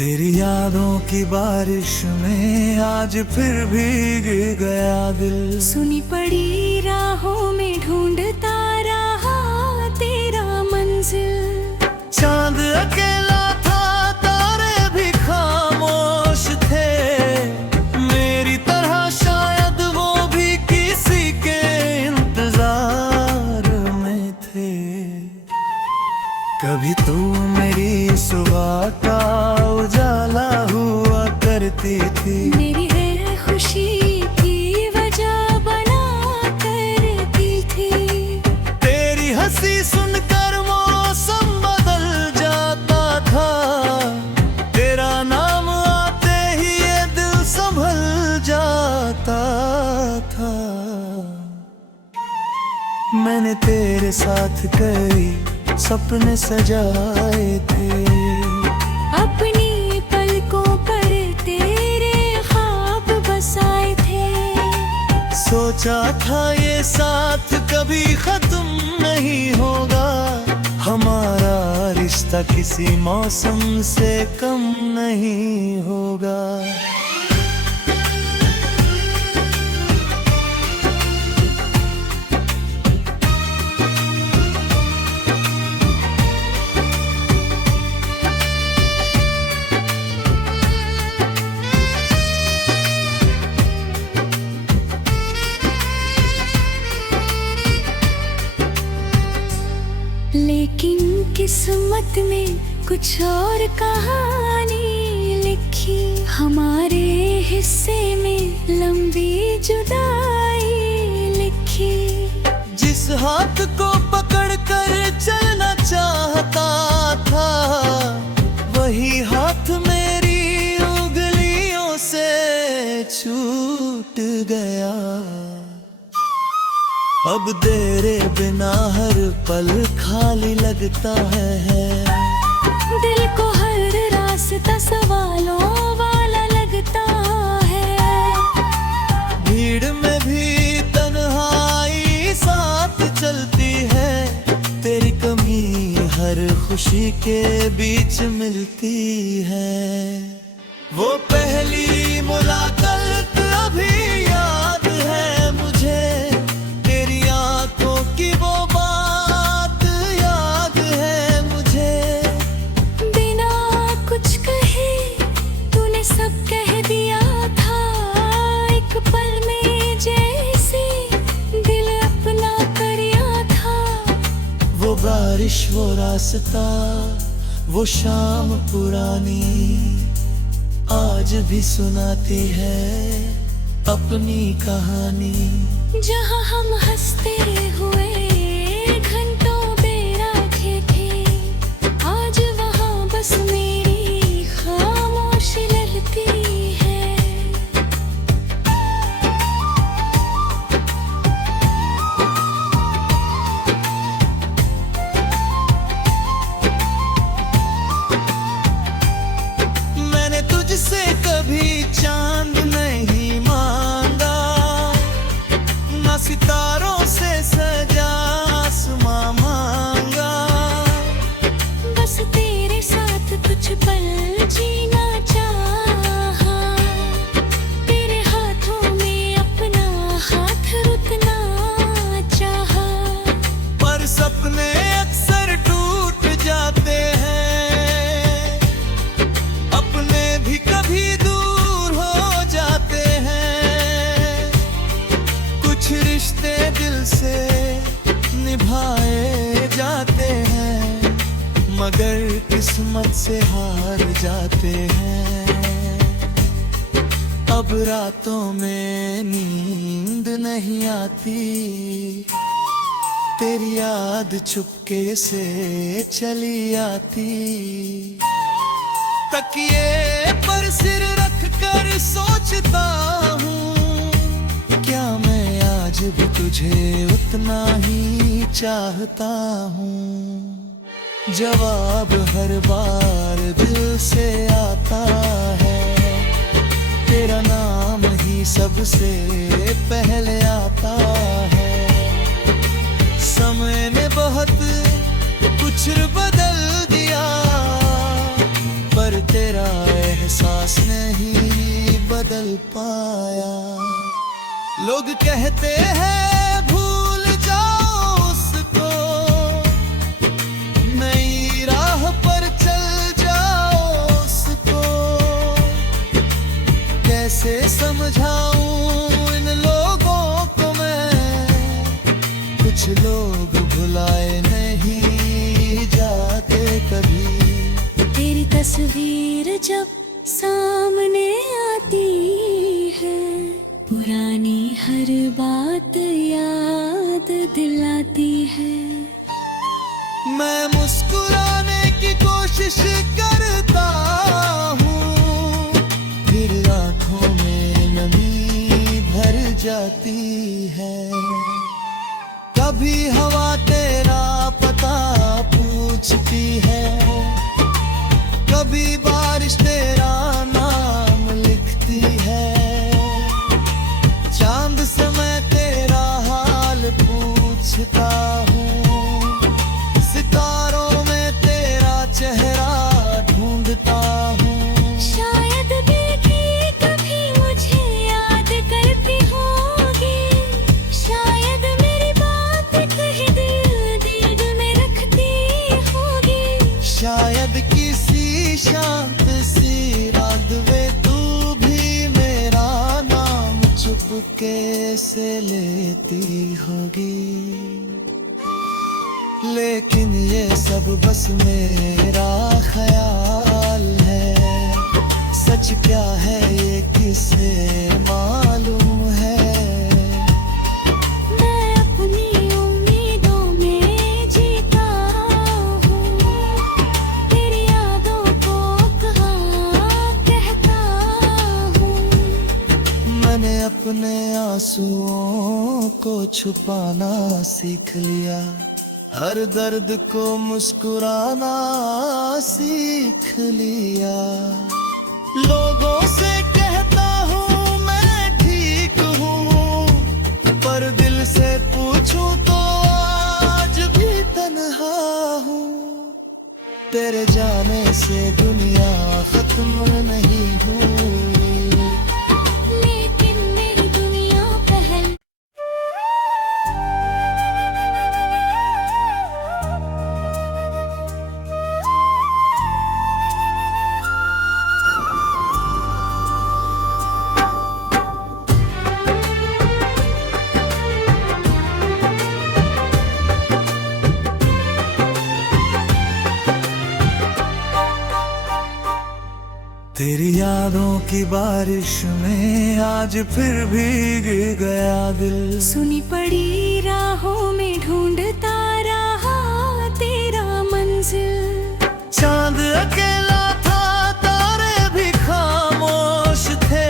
तेरी यादों की बारिश में आज फिर भीग गया दिल। सुनी पड़ी राहों में ढूंढता रहा तेरा मंजिल। चांद अकेला था, तारे भी खामोश थे, मेरी तरह शायद वो भी किसी के इंतजार में थे। कभी तू मेरी सुबह का उजाला हुआ करती थी, मेरी है खुशी की वजह बना करती थी। तेरी हंसी सुनकर मौसम बदल जाता था, तेरा नाम आते ही ये दिल संभल जाता था। मैंने तेरे साथ कई सपने सजाए थे, अपनी पलकों पर तेरे ख्वाब बसाए थे। सोचा था ये साथ कभी खत्म नहीं होगा, हमारा रिश्ता किसी मौसम से कम नहीं होगा। लेकिन किस्मत में कुछ और कहानी लिखी, हमारे हिस्से में लंबी जुदाई लिखी। जिस हाथ को पकड़ कर चलना चाहता था, वही हाथ मेरी उंगलियों से छूट गया। अब तेरे बिना हर पल खाली लगता है, दिल को हर रास्ता सवालों वाला लगता है। भीड़ में भी तन्हाई साथ चलती है, तेरी कमी हर खुशी के बीच मिलती है। वो पहली मुलाकात अभी याद है मुझे, तेरी आंखों की वो बात याद है मुझे। बिना कुछ कहे तूने सब कह दिया था, एक पल में जैसे दिल अपना करिया था। वो बारिश, वो रास्ता, वो शाम पुरानी आज भी सुनाती है अपनी कहानी। जहाँ हम हंसते हुए घंटों बेराखे थे, आज वहाँ बस मेरी खामोश लहती है। मैंने तुझसे कभी चांद नहीं मांगा, ना सितारों से सजा आसमां मांगा। बस तेरे साथ कुछ पल जीना चाहा, तेरे हाथों में अपना हाथ रुकना चाहा। पर सपने अक्सर टूट जाते हैं, अपने भी कभी दूर हो जाते हैं। कुछ रिश्ते दिल से निभाए जाते हैं, मगर किस्मत से हार जाते हैं। अब रातों में नींद नहीं आती, तेरी याद चुपके से चली आती। तकिए पर सिर रख कर सोचता हूँ, क्या मैं आज भी तुझे उतना ही चाहता हूँ। जवाब हर बार दिल से आता है, तेरा नाम ही सबसे पहले आता है। समय ने बहुत कुछ बदल दिया, पर तेरा एहसास नहीं बदल पाया। लोग कहते हैं भूल जाओ उसको, नई राह पर चल जाओ उसको। कैसे समझाऊं इन लोगों को मैं, कुछ लोग भुलाए नहीं जाते कभी। तेरी तस्वीर जब सामने आती है, पुरानी हर बात याद दिलाती है। मैं मुस्कुराने की कोशिश करता हूँ, फिर आंखों में नमी भर जाती है। कभी हवा तेरा पता पूछती है, कभी बारिश तेरा नाम लिखती है। चांद से मैं तेरा हाल पूछता हूँ, सितारों में तेरा चेहरा ढूंढता हूँ। शायद देखी कभी मुझे याद करती होगी, शायद मेरी बात कहीं दिल में रखती होगी। शायद किसी शांत सी रात में तू भी मेरा नाम चुपके से लेती होगी। लेकिन ये सब बस मेरा ख्याल है, सच क्या है ये किसे मालूम है। मैं अपनी उम्मीदों में जीता हूँ, तेरी यादों को कहाँ कहता हूँ। मैंने अपने आंसुओं को छुपाना सीख लिया, हर दर्द को मुस्कुराना सीख लिया। लोगों से कहता हूँ मैं ठीक हूँ, पर दिल से पूछूं तो आज भी तन्हा हूँ। तेरे जाने से दुनिया खत्म नहीं हुई, लेकिन मेरी दुनिया पहले। तेरी यादों की बारिश में आज फिर भीग गया दिल। सुनी पड़ी राहों में ढूंढता रहा तेरा मंजिल। चांद अकेला था, तारे भी खामोश थे,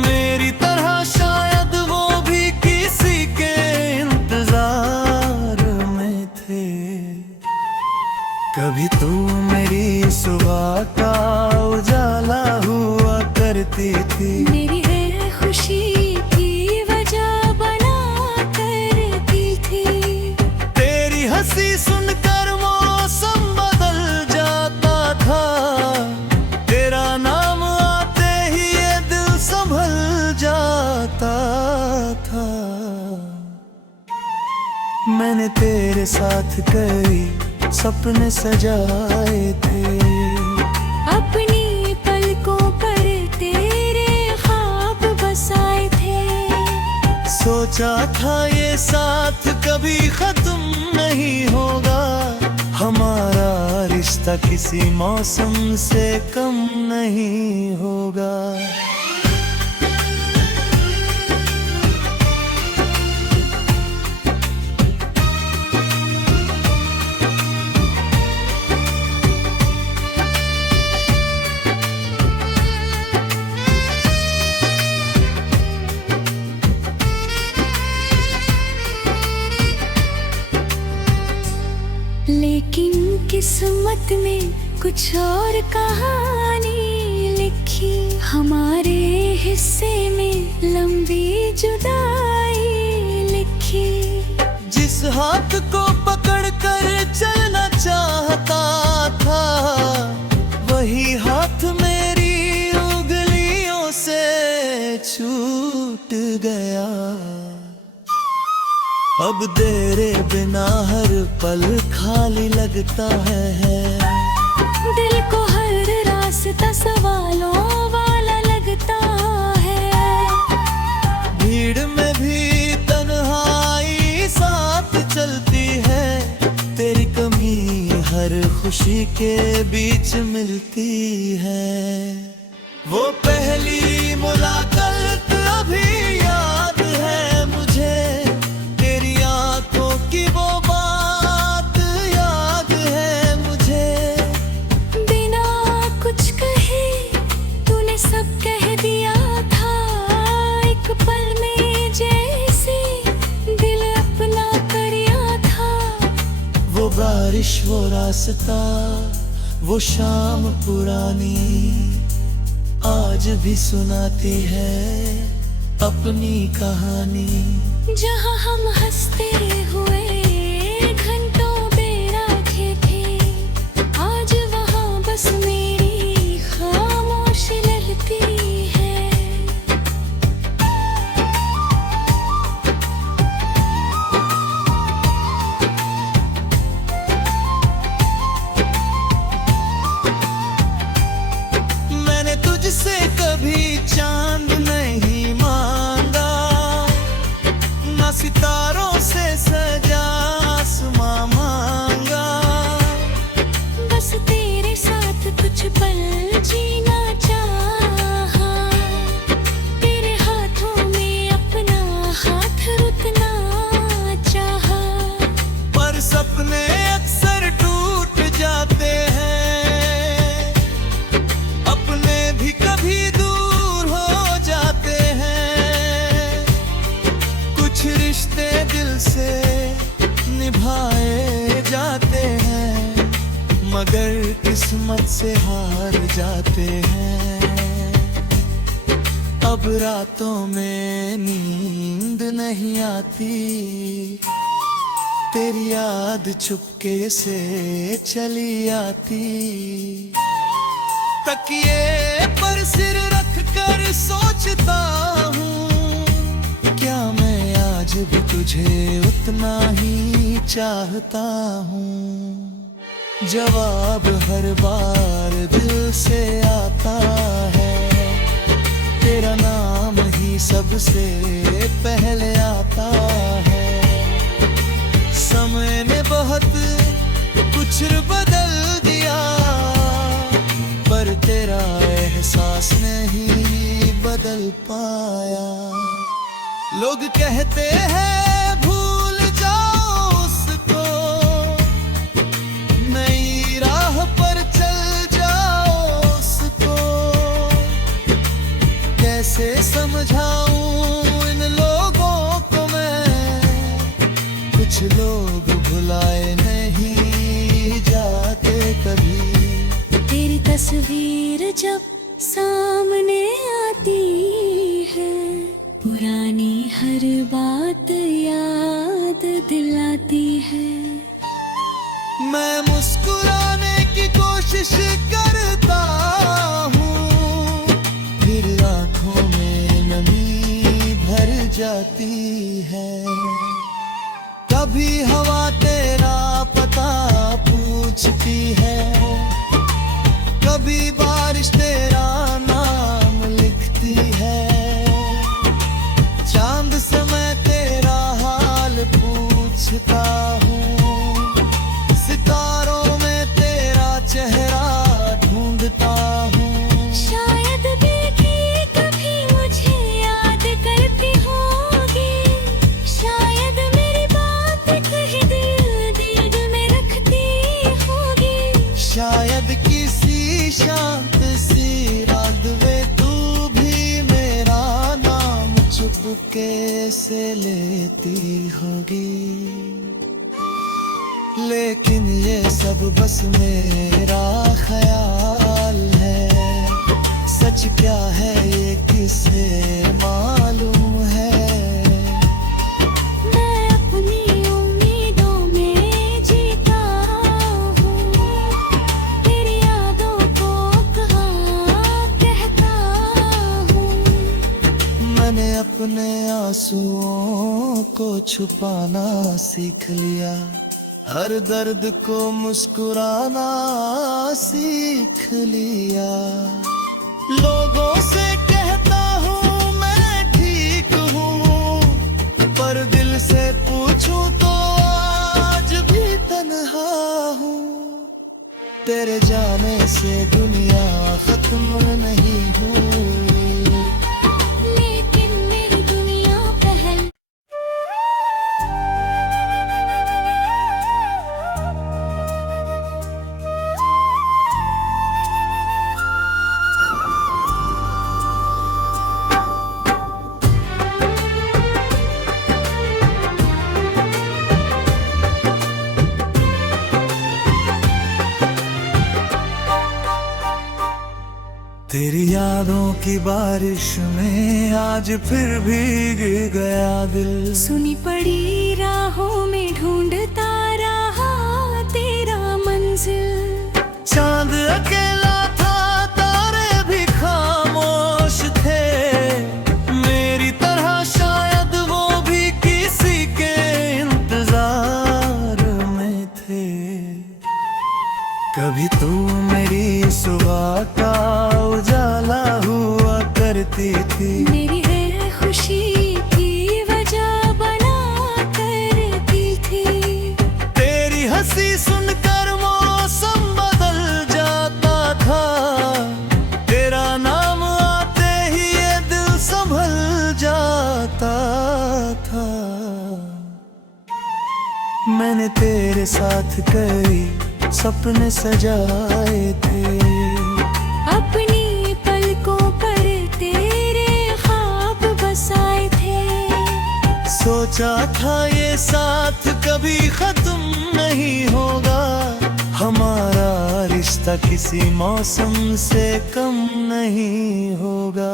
मेरी तरह शायद वो भी किसी के इंतजार में थे। कभी तू मेरी सुबह का उजाला हुआ करती थी, मेरी है खुशी की वजह बना करती थी। तेरी हंसी सुनकर मौसम बदल जाता था, तेरा नाम आते ही ये दिल संभल जाता था। मैंने तेरे साथ कई सपने सजाए थे, अपनी पलकों पर तेरे ख्वाब बसाए थे। सोचा था ये साथ कभी खत्म नहीं होगा, हमारा रिश्ता किसी मौसम से कम नहीं होगा। लेकिन किस्मत में कुछ और कहानी लिखी, हमारे हिस्से में लंबी जुदाई लिखी। जिस हाथ को पकड़ कर चलना चाहता था, वही हाथ मेरी गया। अब तेरे बिना हर पल खाली लगता है। दिल को हर रास्ता सवालों वाला लगता है। भीड़ में भी तन्हाई साथ चलती है। तेरी कमी हर खुशी के बीच मिलती है। वो पहली मुलाकात अभी याद है मुझे। तेरी आंखों की वो बात याद है मुझे। बिना कुछ कहे तूने सब कह दिया था। एक पल में जैसे दिल अपना करिया था। वो बारिश, वो रास्ता, वो शाम पुरानी आज भी सुनाती है अपनी कहानी। जहाँ हम हंसते हुए घंटों बेराखे थे, आज वहाँ बस मेरी खामोशी लगती है। मैंने तुझसे कभी चांद नहीं मांगा, ना सितारों से सजा आसमां मांगा। बस तेरे साथ कुछ पल जीना चाहा। तेरे हाथों में अपना हाथ रुकना चाहा। पर सपने अक्सर टूट जाते हैं, अपने भी कभी दूर हो जाते हैं। कुछ रिश्ते दिल से निभाए जाते हैं, मगर किस्मत से हार जाते हैं। अब रातों में नींद नहीं आती, तेरी याद चुपके से चली आती। तकिए पर सिर रख कर सोचता हूँ, क्या मैं आज भी तुझे उतना ही चाहता हूँ। जवाब हर बार दिल से आता है, तेरा नाम ही सबसे पहले आता है। समय ने बहुत कुछ बदल दिया, पर तेरा एहसास नहीं बदल पाया। लोग कहते हैं भूल जाओ उसको, नई राह पर चल जाओ उसको। कैसे समझाऊं इन लोगों को मैं, कुछ लोग भुलाए नहीं जाते कभी। तेरी तस्वीर जब सामने आती है, पुरानी हर बात याद दिलाती है। मैं मुस्कुराने की कोशिश करता हूँ, फिर आंखों में नमी भर जाती है। कभी हवा तेरा पता पूछती है, कभी बारिश तेरा नाम लिखती है। चांद से मैं तेरा हाल पूछता हूँ, सितारों में तेरा चेहरा ढूंढता हूँ। शायद बेटी कभी मुझे याद करती होगी, शायद मेरी बात कहीं दिल में रखती होगी। शायद किसी शांत सी रात में तू भी मेरा नाम चुपके से लेती होगी। लेकिन ये सब बस मेरा ख्याल है, सच क्या है ये किसे मालूम है। मैं अपनी उम्मीदों में जीता हूँ, तेरी यादों को कहाँ कहता हूँ। मैंने अपने आंसू आंसुओं को छुपाना सीख लिया, हर दर्द को मुस्कुराना सीख लिया। लोगों से कहता हूँ मैं ठीक हूँ, पर दिल से पूछूं तो आज भी तन्हा हूँ। तेरे जाने से दुनिया खत्म नहीं हुई, लेकिन मेरी दुनिया पहले। तेरी यादों की बारिश में आज फिर भीग गया दिल। सुनी पड़ी राहों में ढूंढता रहा तेरा मंजिल। चांद अकेला था, तारे भी खामोश थे, मेरी तरह शायद वो भी किसी के इंतजार में थे। कभी तू मेरी सुबह का उजाला हुआ करती थी, मेरी हर खुशी की वजह बना करती थी। तेरी हंसी सुनकर मौसम बदल जाता था, तेरा नाम आते ही ये दिल संभल जाता था। मैंने तेरे साथ कई सपने सजाए थे, अपनी पलकों पर तेरे ख्वाब बसाए थे। सोचा था ये साथ कभी खत्म नहीं होगा, हमारा रिश्ता किसी मौसम से कम नहीं होगा।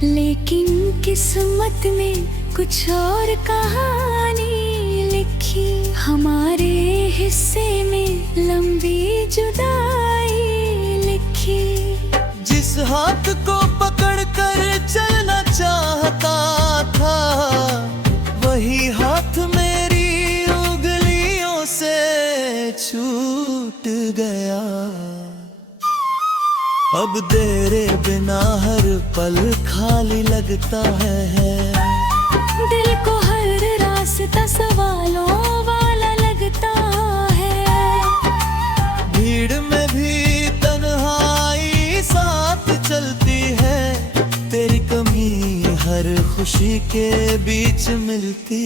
लेकिन किस्मत में कुछ और कहानी लिखी, हमारे हिस्से में लंबी जुदाई लिखी। जिस हाथ को पकड़ कर चलना चाहता था, वही हाथ मेरी उंगलियों से छूट गया। अब तेरे बिना हर पल खाली लगता है, दिल को हर रास्ता सवालों वाला लगता है। भीड़ में भी तन्हाई साथ चलती है, तेरी कमी हर खुशी के बीच मिलती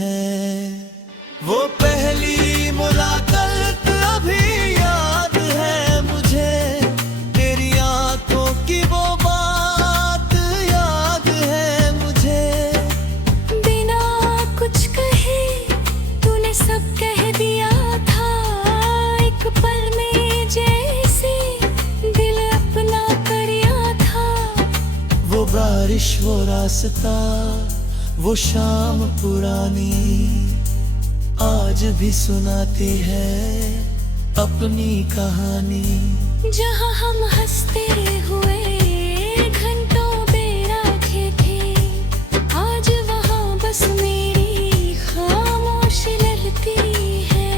है। वो पहली मुलाकात अभी याद है मुझे, तेरी आंखों की वो बात याद है मुझे। बिना कुछ कहे तूने सब कह दिया था, एक पल में जैसे दिल अपना करिया था। वो बारिश, वो रास्ता, वो शाम पुरानी आज भी सुनाती है अपनी कहानी। जहाँ हम हंसते हुए घंटों बेराखे थे, आज वहाँ बस मेरी खामोश रहती है।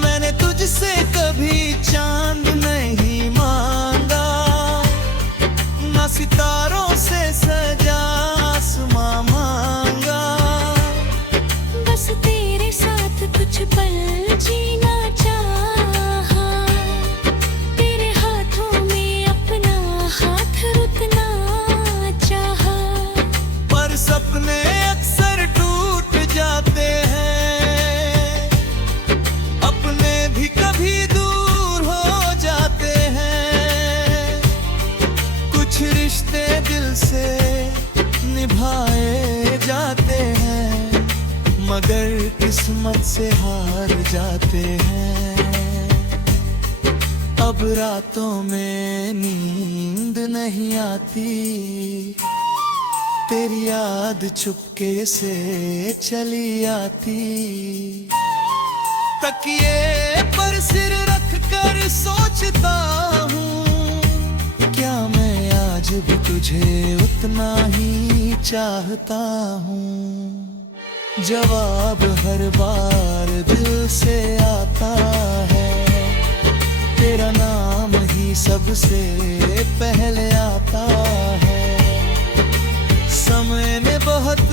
मैंने तुझसे कभी चांद नहीं मांगा, ना सितारों से सजा मगर किस्मत से हार जाते हैं। अब रातों में नींद नहीं आती, तेरी याद चुपके से चली आती। तकिए पर सिर रख कर सोचता हूँ, क्या मैं आज भी तुझे उतना ही चाहता हूँ। जवाब हर बार दिल से आता है, तेरा नाम ही सबसे पहले आता है। समय ने बहुत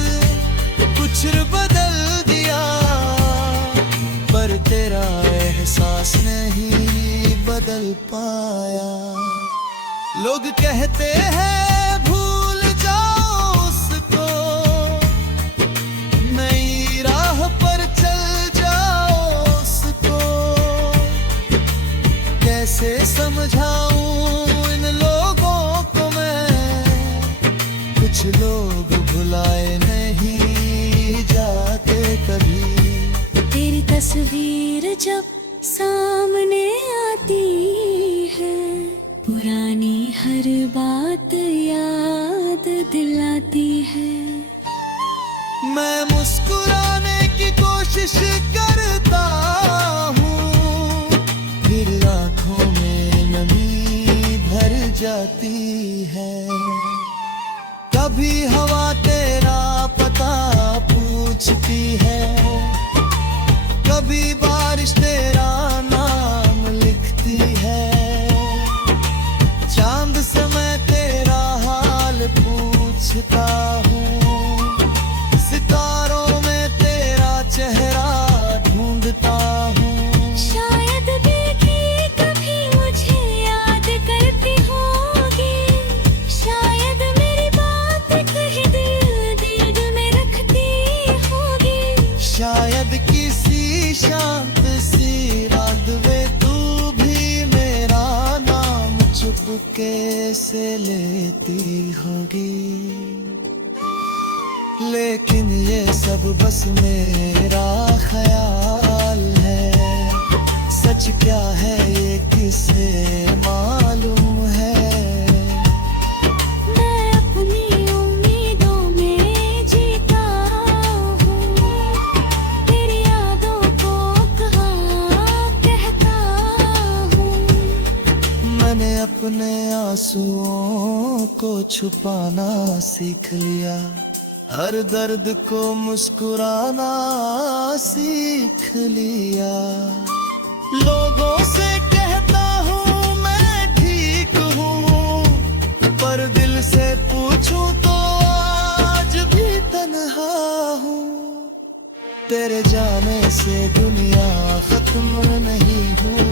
कुछ बदल दिया, पर तेरा एहसास नहीं बदल पाया। लोग कहते हैं भूल जाओ उसको, नई राह पर चल जाओ उसको। कैसे समझाऊं इन लोगों को मैं, कुछ लोग भुलाए नहीं जाते कभी। तेरी तस्वीर जब सामने आती है, पुरानी हर बात याद दिलाती है। मैं मुस्कुराने की कोशिश करता हूँ, फिर आँखों में नमी भर जाती है। कभी हवा तेरा पता पूछती है, कभी बारिश तेरा नाम लिखती है। चांद से मैं तेरा हाल पूछता हूँ, सितारों में तेरा चेहरा ढूंढता हूँ। शायद देखी कभी मुझे याद करती होगी, शायद मेरी बात कहीं दिल में रखती होगी। शायद किसी शांत सी रात में तू भी मेरा नाम चुपके से लेती होगी। लेकिन ये सब बस मेरा ख्याल है, सच क्या है ये किसे मालूम है। मैं अपनी उम्मीदों में जीता हूँ, तेरी यादों को कहाँ कहता हूँ। मैंने अपने आंसुओं को छुपाना सीख लिया, हर दर्द को मुस्कुराना सीख लिया। लोगों से कहता हूँ मैं ठीक हूँ, पर दिल से पूछूं तो आज भी तन्हा हूँ। तेरे जाने से दुनिया खत्म नहीं हुई।